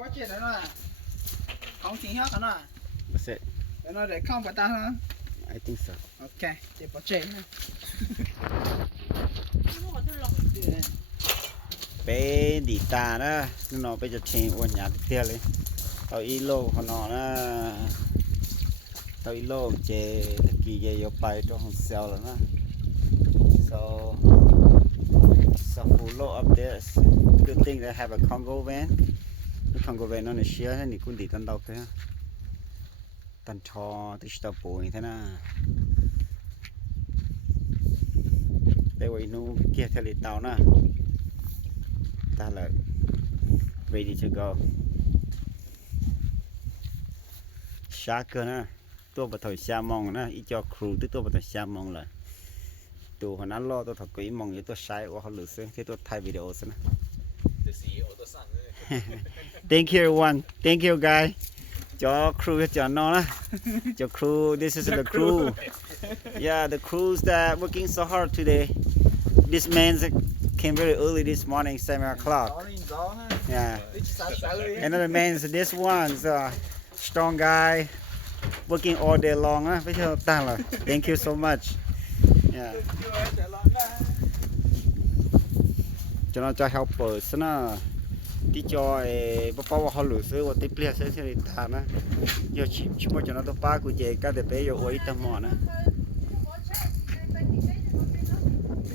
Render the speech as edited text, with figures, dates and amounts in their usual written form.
quá chuyện đó là không chính hết đó là That's it. nó để không phải ta hả I think so. ok để bỏ chuyện Bé đi ta đó, nó bây giờ chèn uốn nhạt tiếcเลยtao ít lô họ nó na tao ít lô chế tất kỳ cái yếu bài trong wholesale rồi na so full load up there. Good thing they have a Congo van. The Congo van nó share này cũng đi tan đâu thế tan cho tới tao bồi thế na đây vậy nó kia theo lịch tàu na ta là ready to go. Sáng cơ na tôi bắt đầu xa mong na ít cho crew tới tôi bắt đầu xa mong là tụi họ nói lo tôi thật kỹ mong như tôi sai qua họ lựa xem thế tôi thay video xem. Thank you everyone, thank you guys. Cho crew cho nó na cho crew, this is the crew. Yeah, the crews that working so hard today. This man came very early this morning, 7 o'clock. Yeah. Another man is this one, strong guy, working all day long. Thank you so much. Yeah. Cho nó cho helpers na, tí cho bố bố họ lựa sữa và tí plea sữa thì ta na, giờ chỉ cho nó tôi ba của chị cái để bé giờ uống ít tầm mỏ na.